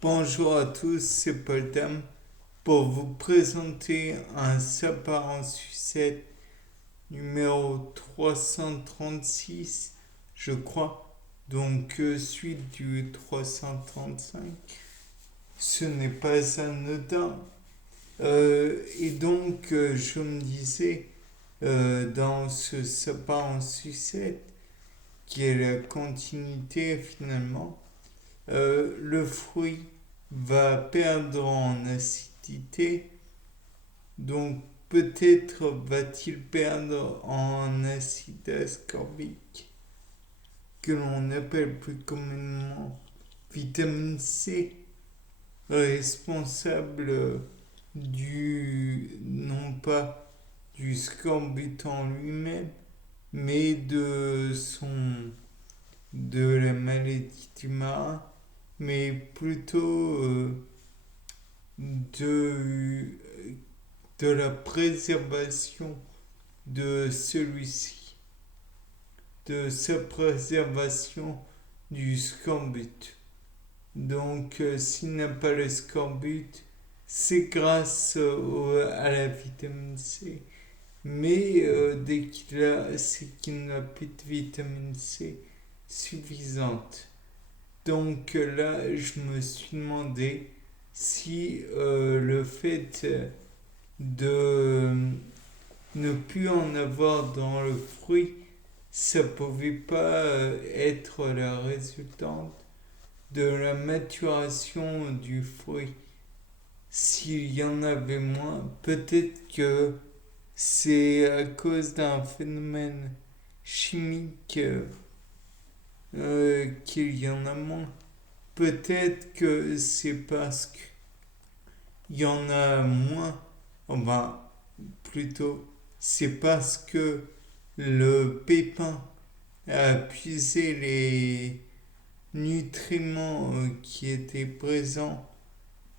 Bonjour à tous, c'est Paul Tam pour vous présenter un sapin en sucette numéro 336, je crois, donc suite du 335. Ce n'est pas anodin. Je me disais, dans ce sapin en sucette, qui est la continuité finalement, le fruit va perdre en acidité, donc peut-être va-t-il perdre en acide ascorbique, que l'on appelle plus communément vitamine C, responsable non pas du scorbut en lui-même, mais de la maladie du marin, mais plutôt de, de la préservation de celui-ci, de sa préservation du scorbut. Donc, s'il n'a pas le scorbut, c'est grâce à la vitamine C. Mais dès c'est qu'il n'a plus de vitamine C suffisante. Donc là, je me suis demandé si le fait de ne plus en avoir dans le fruit, ça pouvait pas être la résultante de la maturation du fruit. S'il y en avait moins, peut-être que c'est à cause d'un phénomène chimique qu'il y en a moins. Peut-être que c'est parce qu'il y en a moins, enfin plutôt, c'est parce que le pépin a puisé les nutriments qui étaient présents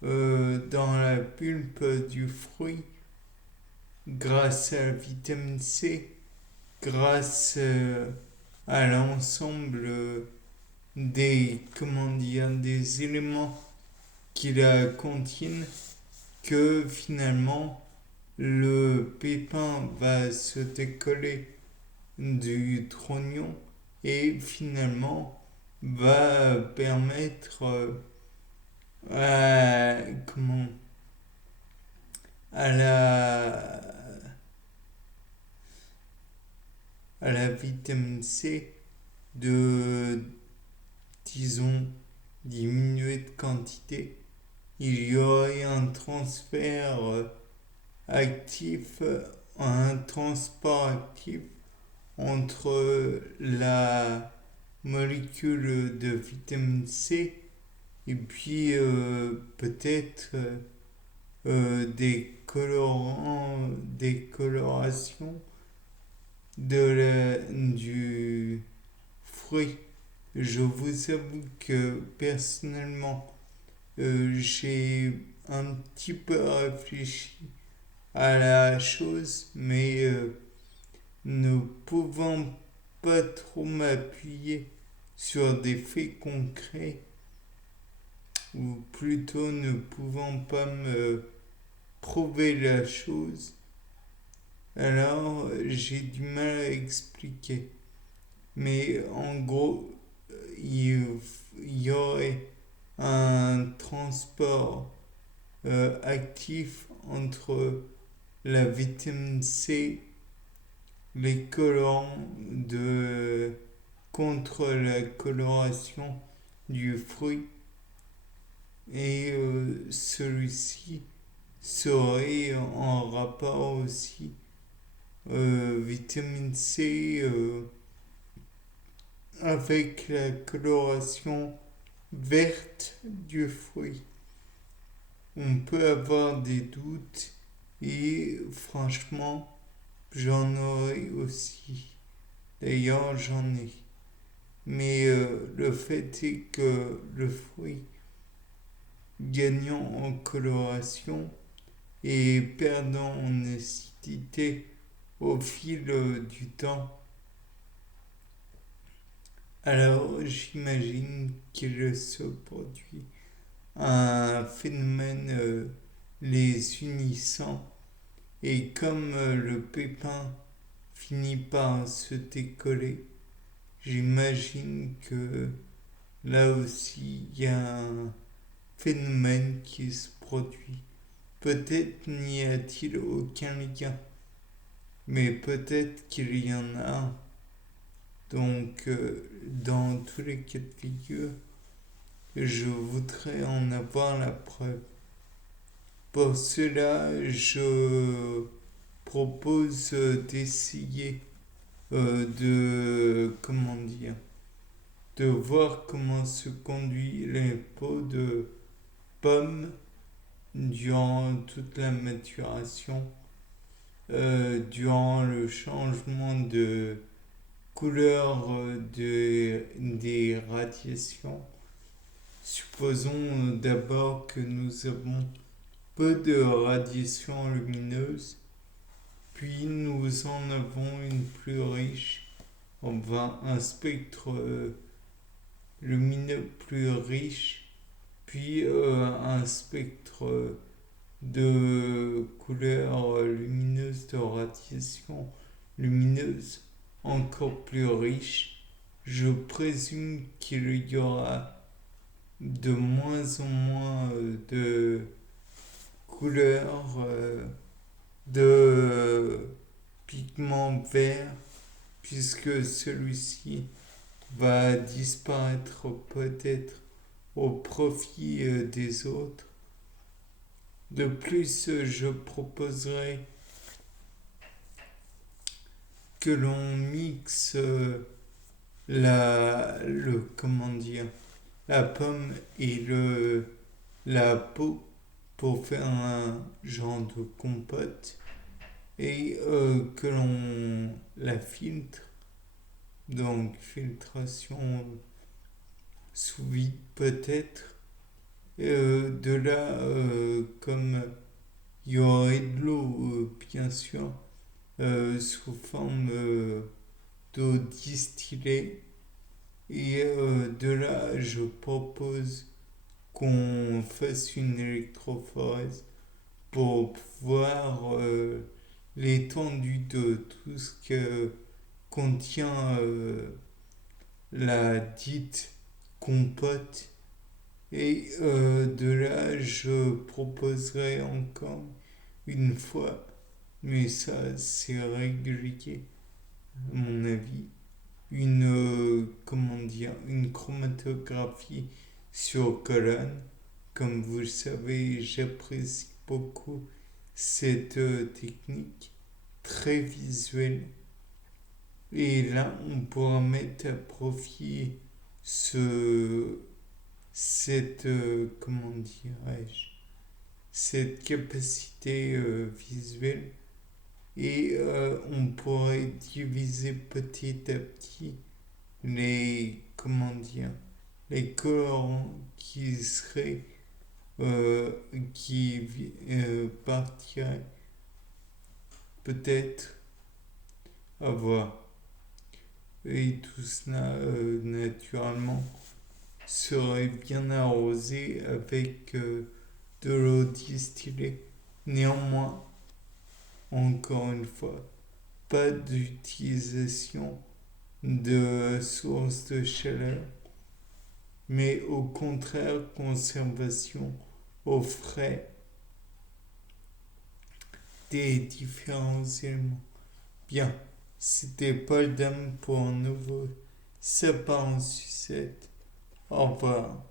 dans la pulpe du fruit grâce à la vitamine C, grâce à l'ensemble des éléments qui la contiennent, que finalement le pépin va se décoller du trognon et finalement va permettre à, comment, à la vitamine C de, disons, diminuer de quantité. Il y aurait un transfert actif, un transport actif entre la molécule de vitamine C et puis peut-être des colorants, des colorations du fruit. Je vous avoue que personnellement, j'ai un petit peu réfléchi à la chose, mais ne pouvant pas trop m'appuyer sur des faits concrets, ou plutôt ne pouvant pas me prouver la chose, alors j'ai du mal à expliquer. Mais en gros, il y aurait un transport actif entre la vitamine C, les colorants contre la coloration du fruit, et celui-ci serait en rapport aussi vitamine C avec la coloration verte du fruit. On peut avoir des doutes et franchement, j'en aurais aussi. D'ailleurs, j'en ai. Mais le fait est que le fruit gagnant en coloration et perdant en acidité au fil du temps, alors j'imagine qu'il se produit un phénomène les unissant. Et comme le pépin finit par se décoller, j'imagine que là aussi il y a un phénomène qui se produit. Peut-être n'y a-t-il aucun lien, mais peut-être qu'il y en a un. Donc, dans tous les cas de figure, je voudrais en avoir la preuve. Pour cela, je propose d'essayer comment dire, de voir comment se conduit les pots de pommes durant toute la maturation, durant le changement de couleur des radiations. Supposons d'abord que nous avons peu de radiations lumineuses, puis nous en avons une plus riche, enfin un spectre lumineux plus riche, puis un spectre de couleurs lumineuses, de radiation lumineuse encore plus riche. Je présume qu'il y aura de moins en moins de couleurs, de pigments verts, puisque celui-ci va disparaître peut-être au profit des autres. De plus, je proposerai que l'on mixe comment dire, la pomme et la peau pour faire un genre de compote et que l'on la filtre, donc filtration sous vide peut-être. De là, comme il y aurait de l'eau, bien sûr, sous forme d'eau distillée. Et de là, je propose qu'on fasse une électrophorèse pour voir l'étendue de tout ce que contient la dite compote. Et de là, je proposerai encore une fois, mais ça c'est régulier à mon avis, une chromatographie sur colonne. Comme vous le savez, j'apprécie beaucoup cette technique très visuelle. Et là, on pourra mettre à profit cette, comment dirais-je, cette capacité visuelle et on pourrait diviser petit à petit les colorants qui seraient partiraient peut-être à voir. Et tout cela naturellement serait bien arrosé avec de l'eau distillée. Néanmoins, encore une fois, pas d'utilisation de sources de chaleur, mais au contraire, conservation au frais des différents éléments. Bien, c'était Paul Dame pour un nouveau sapin en sucette. Au revoir.